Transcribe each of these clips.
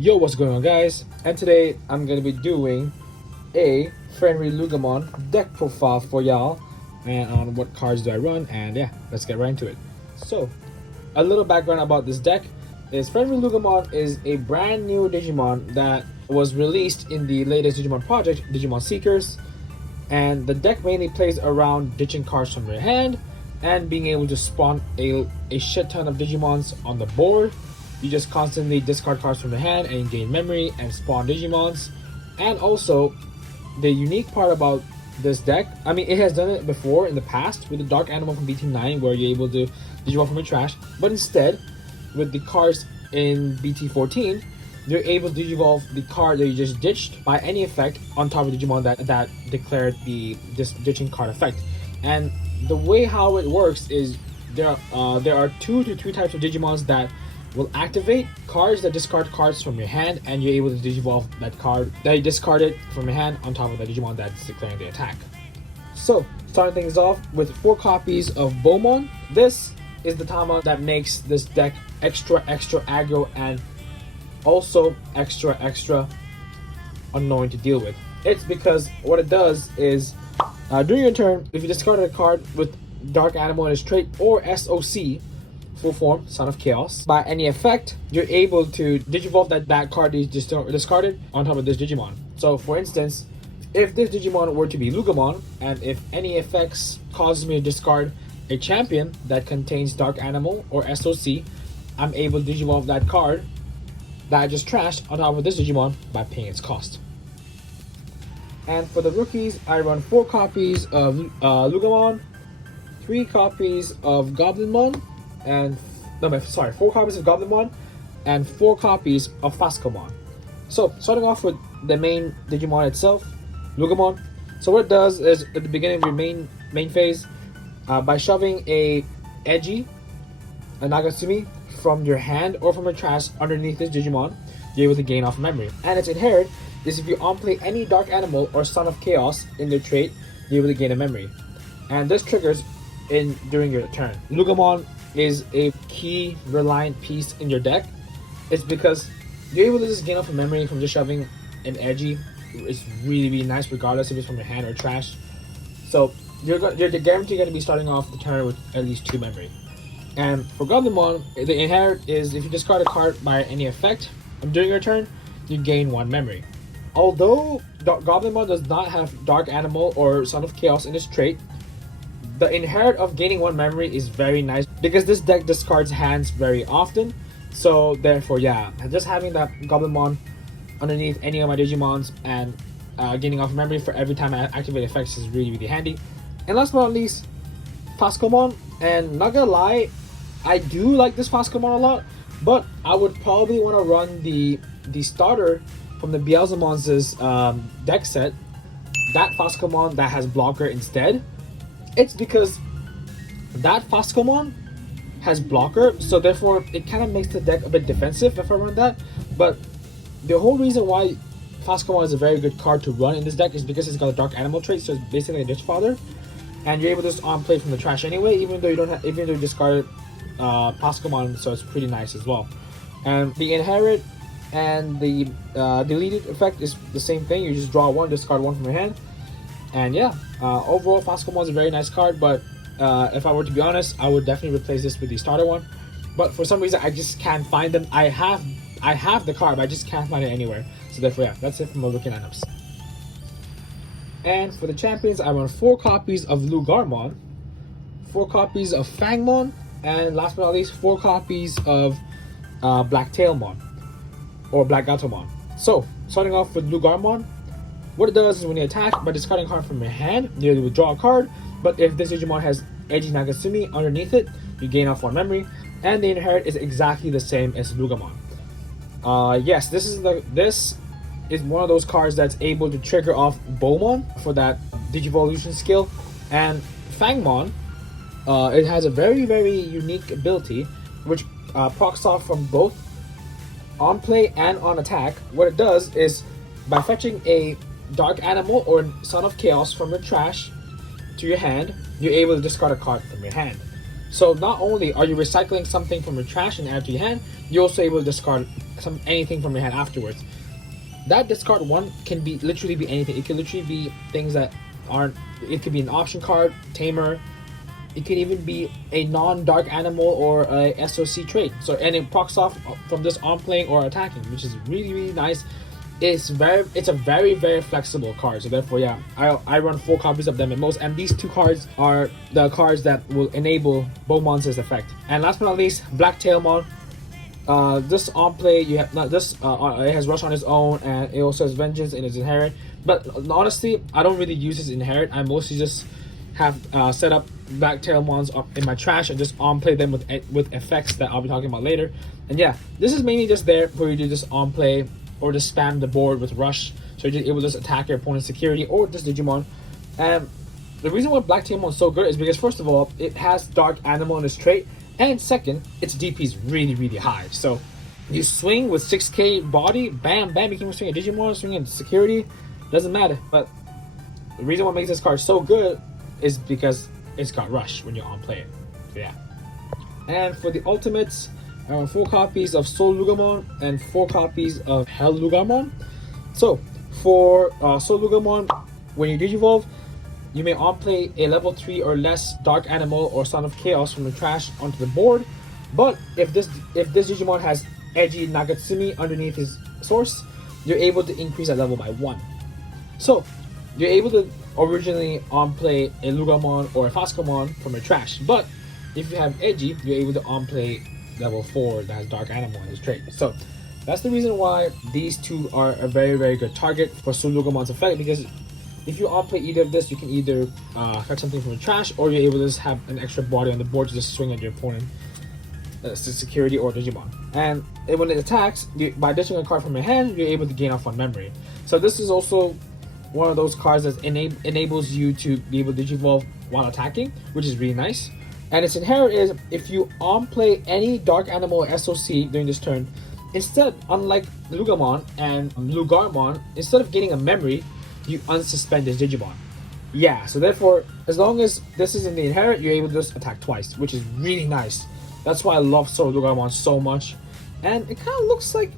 Yo, what's going on, guys? And today I'm gonna be doing a FenriLoogamon deck profile for y'all, and on what cards do I run, and yeah, let's get right into it. So, a little background about this deck is FenriLoogamon is a brand new Digimon that was released in the latest Digimon project, Digimon Seekers, and the deck mainly plays around ditching cards from your hand and being able to spawn a shit ton of Digimons on the board. You just constantly discard cards from your hand and gain memory and spawn Digimons. And also, the unique part about this deck, I mean, it has done it before in the past with the Dark Animal from BT9 where you're able to Digivolve from your trash, but instead, with the cards in BT14, you're able to Digivolve the card that you just ditched by any effect on top of Digimon that declared this ditching card effect. And the way how it works is there are 2 to 3 types of Digimons that will activate cards that discard cards from your hand, and you're able to Digivolve that card that you discarded from your hand on top of the Digimon that's declaring the attack. So, starting things off with 4 copies of Bomon. This is the Tama that makes this deck extra aggro and also extra annoying to deal with. It's because what it does is during your turn, if you discarded a card with Dark Animal in its trait or SOC, full form, Son of Chaos, by any effect, you're able to Digivolve that card you just discarded on top of this Digimon. So, for instance, if this Digimon were to be Loogamon, and if any effects causes me to discard a champion that contains Dark Animal or SOC, I'm able to Digivolve that card that I just trashed on top of this Digimon by paying its cost. And for the rookies, I run 4 copies of Loogamon, 3 copies of Goblinmon, and 4 copies of Goblinmon and 4 copies of Fascomon. So, starting off with the main Digimon itself, Loogamon. So what it does is at the beginning of your main phase, by shoving a Nagasumi from your hand or from your trash underneath this Digimon, you're able to gain off memory. And its inherit is if you on-play any Dark Animal or Son of Chaos in their trait, you're able to gain a memory. And this triggers during your turn. Loogamon is a key reliant piece in your deck. It's because you're able to just gain off a memory from just shoving an Edgy. It's really nice regardless if it's from your hand or trash. So you're guaranteed going to be starting off the turn with at least 2 memory. And for Goblinmon, the inherit is if you discard a card by any effect during your turn, you gain 1 memory. Although Goblinmon does not have Dark Animal or Son of Chaos in its trait, the inherit of gaining 1 memory is very nice because this deck discards hands very often. So therefore, yeah, just having that Goblinmon underneath any of my Digimons and gaining off memory for every time I activate effects is really handy. And last but not least, Fascomon. And not gonna lie, I do like this Fascomon a lot, but I would probably want to run the starter from the Beelzemons' deck set, that Fascomon that has blocker instead. It's because that Fascomon has blocker, so therefore it kind of makes the deck a bit defensive if I run that. But the whole reason why Fascomon is a very good card to run in this deck is because it's got a Dark Animal trait, so it's basically a Ditch Father, and you're able to just on-play from the trash anyway, even though you discarded Fascomon, so it's pretty nice as well. And the inherit and the deleted effect is the same thing. You just draw 1, discard 1 from your hand. And yeah, overall Fascomon is a very nice card, but if I were to be honest, I would definitely replace this with the starter one. But for some reason, I just can't find them. I have the card, but I just can't find it anywhere. So therefore, yeah, that's it for my rookie lineups. And for the champions, I run 4 copies of Lugarmon, 4 copies of Fangmon, and last but not least, 4 copies of Blacktailmon or Black Gatomon. So starting off with Lugarmon. What it does is when you attack by discarding a card from your hand, you withdraw a card, but if this Digimon has Edgy Nagasumi underneath it, you gain off 1 memory, and the inherit is exactly the same as Lugamon. Yes, this is one of those cards that's able to trigger off Bomon for that Digivolution skill, and Fangmon, it has a very unique ability which procs off from both on play and on attack. What it does is by fetching a Dark Animal or Son of Chaos from your trash to your hand, you're able to discard a card from your hand. So not only are you recycling something from your trash and add to your hand, you're also able to discard anything from your hand afterwards. That discard one can be literally be anything. It can literally be things that aren't. It could be an option card, tamer. It can even be a non-dark animal or a SOC trait. So and it procs off from this on playing or attacking, which is really nice. It's a very flexible card. So therefore, yeah, I run 4 copies of them at most, and these 2 cards are the cards that will enable Beaumon's effect. And last but not least, Blacktailmon. This on play you have not this. It has rush on its own, and it also has vengeance in its inherit. But honestly, I don't really use its inherit. I mostly just have set up Blacktailmons up in my trash and just on play them with effects that I'll be talking about later. And yeah, this is mainly just there for you to just on play or just spam the board with rush, so you're able to just attack your opponent's security or just Digimon. And the reason why Blacktailmon is so good is because first of all, it has dark animal in its trait, and second, its DP is really high. So you swing with 6k body, bam, you can swing a Digimon, swing in security, doesn't matter. But the reason what makes this card so good is because it's got rush when you're on play it. So yeah. And for the ultimates, 4 copies of SoulLoogamon and 4 copies of FenriLoogamon. So for SoulLoogamon, when you Digivolve, you may on play a level 3 or less dark animal or Son of Chaos from the trash onto the board. But if this Digimon has edgy Nagatsumi underneath his source, you're able to increase that level by 1. So you're able to originally on play a Lugamon or a Fascomon from your trash, but if you have edgy, you're able to on play level 4 that has dark animal in his trait. So that's the reason why these 2 are a very good target for SoulLoogamon's effect, because if you on play either of this, you can either fetch something from your trash, or you're able to just have an extra body on the board to just swing at your opponent, security or Digimon. And when it attacks, by ditching a card from your hand, you're able to gain off on memory. So this is also one of those cards that enables you to be able to Digivolve while attacking, which is really nice. And its inherit is, if you on play any dark animal or SOC during this turn, instead, unlike Lugamon and Lugarmon, instead of getting a memory, you unsuspend this Digimon. Yeah, so therefore, as long as this is in the inherit, you're able to just attack twice, which is really nice. That's why I love SoulLoogamon so much. And it kind of looks like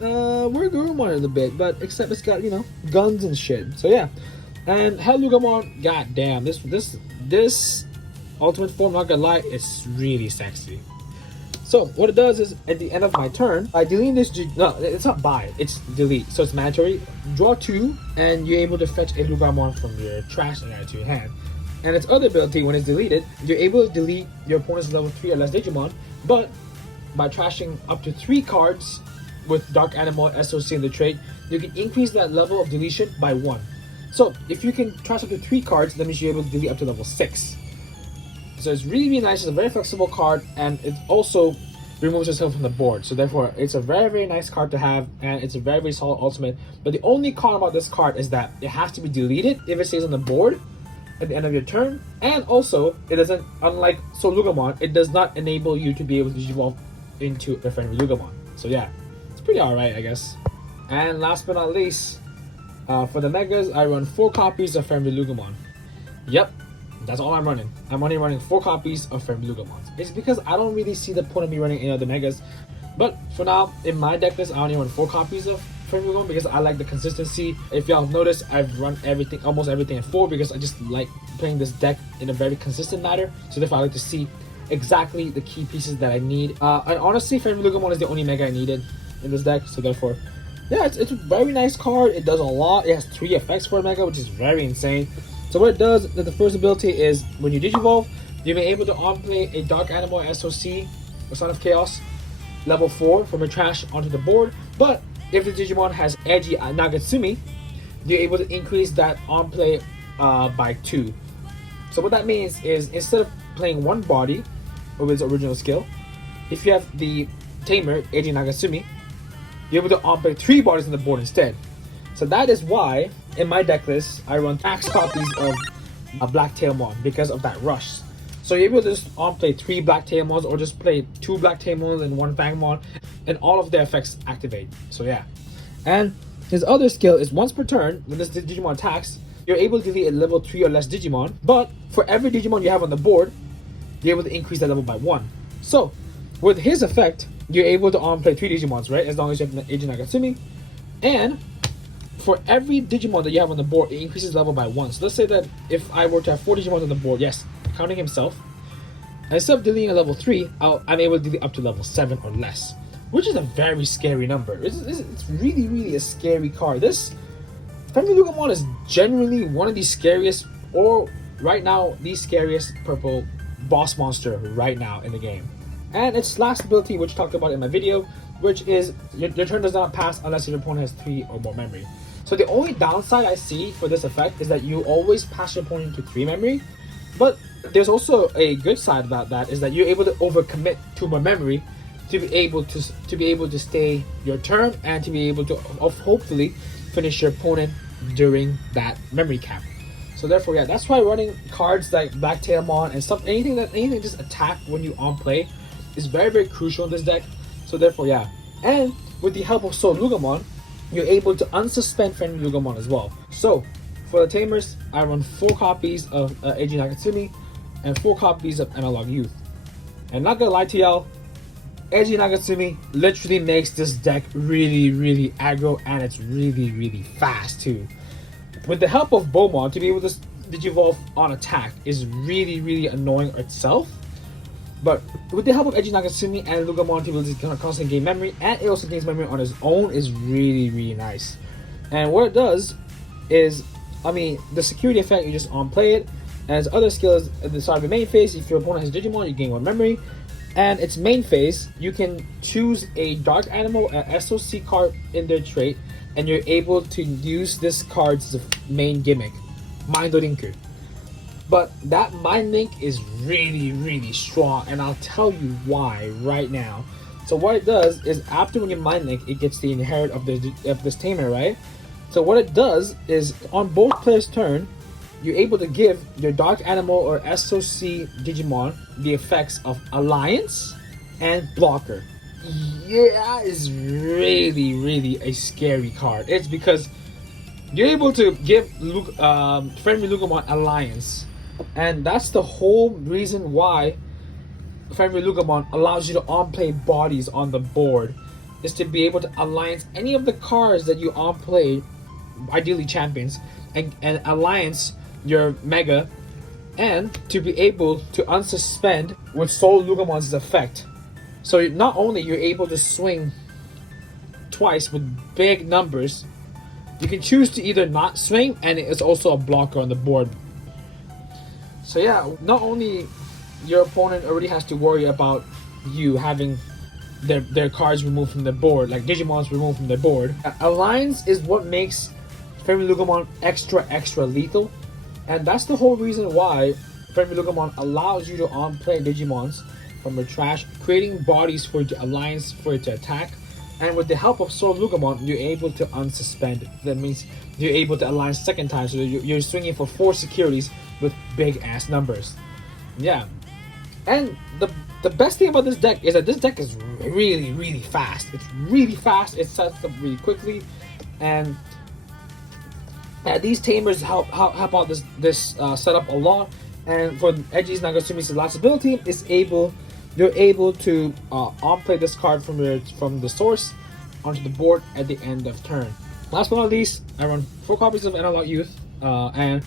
we're Gurumon in a bit, but except it's got, you know, guns and shit. So yeah. And FenriLoogamon, goddamn, this ultimate form, not gonna lie, it's really sexy. So what it does is, at the end of my turn, by deleting this, no, it's not buy, it's delete. So it's mandatory. Draw 2, and you're able to fetch a Lugamon from your trash and add it to your hand. And its other ability, when it's deleted, you're able to delete your opponent's level 3 or less Digimon, but by trashing up to 3 cards with Dark Animal SOC in the trait, you can increase that level of deletion by 1. So if you can trash up to 3 cards, that means you're able to delete up to level 6. So it's really nice. It's a very flexible card, and it also removes itself from the board. So therefore, it's a very nice card to have, and it's a very solid ultimate. But the only con about this card is that it has to be deleted if it stays on the board at the end of your turn, and also it doesn't, unlike SoulLoogamon, it does not enable you to be able to evolve into a FenriLoogamon. So yeah, it's pretty alright, I guess. And last but not least, for the Megas, I run 4 copies of FenriLoogamon. Yep, that's all I'm running. I'm only running 4 copies of FenriLoogamon. It's because I don't really see the point of me running any other Megas. But for now, in my deck list, I only run 4 copies of FenriLoogamon because I like the consistency. If y'all notice, I've run everything, almost everything in 4 because I just like playing this deck in a very consistent manner. So therefore, I like to see exactly the key pieces that I need. And honestly, FenriLoogamon is the only Mega I needed in this deck. So therefore, yeah, it's a very nice card. It does a lot. It has 3 effects for a Mega, which is very insane. So what it does, the first ability is when you Digivolve, you may be able to on-play a Dark Animal SOC or Son of Chaos level 4 from your trash onto the board. But if the Digimon has Edgy Nagatsumi, you're able to increase that on-play by 2. So what that means is, instead of playing 1 body with its original skill, if you have the Tamer, Edgy Nagatsumi, you're able to on-play 3 bodies on the board instead. So that is why, in my deck list, I run max copies of Blacktailmon because of that rush. So you're able to just on-play 3 Blacktailmons, or just play 2 Blacktailmons and 1 Fangmon, and all of their effects activate. So yeah. And his other skill is, once per turn, when this Digimon attacks, you're able to delete a level 3 or less Digimon, but for every Digimon you have on the board, you're able to increase that level by 1. So, with his effect, you're able to on-play 3 Digimons, right? As long as you have an Eiji Nagatsumi. And for every Digimon that you have on the board, it increases level by 1. So let's say that if I were to have 4 Digimons on the board, yes, counting himself, instead of deleting a level 3, I'm able to delete up to level 7 or less, which is a very scary number. It's really, really a scary card. This FenriLoogamon is generally one of the scariest, or right now, the scariest purple boss monster right now in the game. And its last ability, which I talked about in my video, which is your turn does not pass unless your opponent has 3 or more memory. So the only downside I see for this effect is that you always pass your opponent to 3 memory, but there's also a good side about that, is that you're able to overcommit 2 more memory to be able to stay your turn and to be able to hopefully finish your opponent during that memory cap. So therefore, yeah, that's why running cards like Blacktailmon and stuff, anything just attack when you on play is very, very crucial in this deck. So therefore, yeah. And with the help of FenriLoogamon, you're able to unsuspend FenriLoogamon as well. So for the Tamers, I run 4 copies of Eiji Nagatsumi and 4 copies of Analog Youth. And not gonna lie to y'all, Eiji Nagatsumi literally makes this deck really, really aggro, and it's really, really fast too. With the help of Beaumont, to be able to Digivolve on attack is really, really annoying itself. But with the help of Eiji Nagatsumi and Loogamon, to be able to constantly gain memory, and it also gains memory on his own, is really, really nice. And what it does is, I mean, the security effect, you just on play it. And its other skill is at the start of the main phase, if your opponent has Digimon, you gain 1 memory. And its main phase, you can choose a dark animal, an SOC card in their trait, and you're able to use this card's main gimmick, Mind Rinku. But that Mind Link is really, really strong, and I'll tell you why right now. So what it does is, after when you Mind Link, it gets the inherit of this Tamer, right? So what it does is, on both players' turn, you're able to give your Dark Animal or SOC Digimon the effects of Alliance and Blocker. Yeah, it's really, really a scary card. It's because you're able to give FenriLoogamon Alliance. And that's the whole reason why FenriLoogamon allows you to on-play bodies on the board, is to be able to alliance any of the cards that you on-play, ideally champions, and alliance your Mega, and to be able to unsuspend with FenriLoogamon's effect. So not only you're able to swing twice with big numbers, you can choose to either not swing, and it's also a blocker on the board. So yeah, not only your opponent already has to worry about you having their cards removed from the board, like Digimons removed from their board. Alliance is what makes FenriLoogamon extra lethal, and that's the whole reason why FenriLoogamon allows you to on-play Digimons from your trash, creating bodies for the Alliance for it to attack. And with the help of FenriLoogamon, you're able to unsuspend. That means you're able to align second time, so you're swinging for 4 securities with big ass numbers. Yeah, and the best thing about this deck is that this deck is really, really fast. It's really fast. It sets up really quickly, and these Tamers help out this setup a lot. And for Eiji Nagasumi's last ability, you're able to on-play this card from the source onto the board at the end of turn. Last but not least, I run 4 copies of Analog Youth, and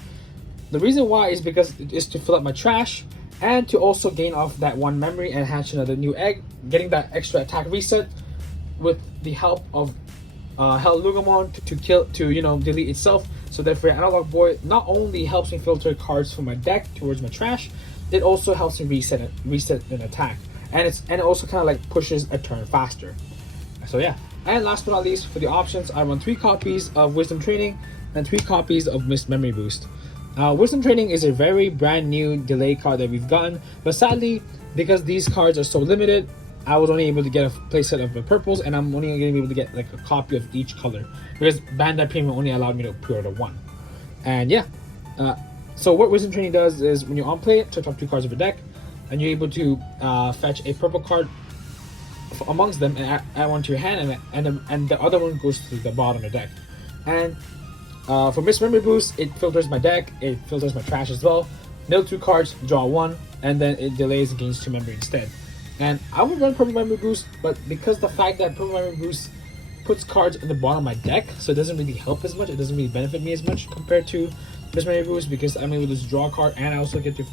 the reason why is because it is to fill up my trash and to also gain off that 1 memory and hatch another new egg, getting that extra attack reset with the help of FenriLoogamon to delete itself. So therefore, Analog Boy not only helps me filter cards from my deck towards my trash, it also helps me reset an attack, and it also kind of like pushes a turn faster. So yeah. And last but not least, for the options, I run 3 copies of Wisdom Training and 3 copies of Missed Memory Boost. Wisdom Training is a very brand new delay card that we've gotten, but sadly, because these cards are so limited, I was only able to get a playset of the purples, and I'm only going to be able to get like a copy of each color, because Bandai Premium only allowed me to pre-order 1. And yeah, so what Wisdom Training does is, when you on play it, touch up 2 cards of your deck, and you're able to fetch a purple card amongst them and add 1 to your hand, and the other one goes to the bottom of the deck. And for Missed Memory Boost, it filters my deck, it filters my trash as well. mill 2 cards, draw 1, and then it delays against 2 memory instead. And I would run Purple Memory Boost, but because the fact that Purple Memory Boost puts cards in the bottom of my deck, so it doesn't really help as much, it doesn't really benefit me as much compared to Miss Memory Boost, because I'm able to just draw a card and I also get to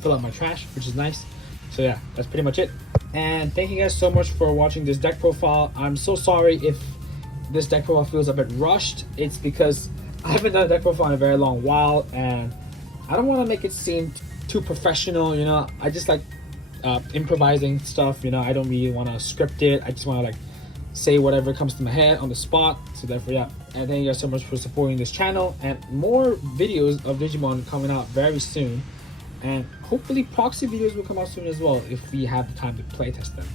fill out my trash, which is nice. So yeah, that's pretty much it. And thank you guys so much for watching this deck profile. I'm so sorry if this deck profile feels a bit rushed. It's because I haven't done a deck profile in a very long while, and I don't want to make it seem too professional, you know. I just like improvising stuff, you know. I don't really want to script it. I just want to like say whatever comes to my head on the spot. So therefore, yeah. And thank you guys so much for supporting this channel, and more videos of Digimon coming out very soon. And hopefully proxy videos will come out soon as well if we have the time to playtest them.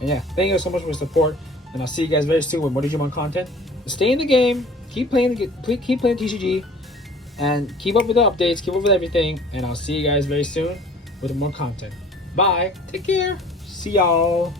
And yeah, thank you guys so much for your support, and I'll see you guys very soon with more Digimon content. Stay in the game, keep playing TCG, and keep up with the updates, keep up with everything, and I'll see you guys very soon with more content. Bye, take care, see y'all.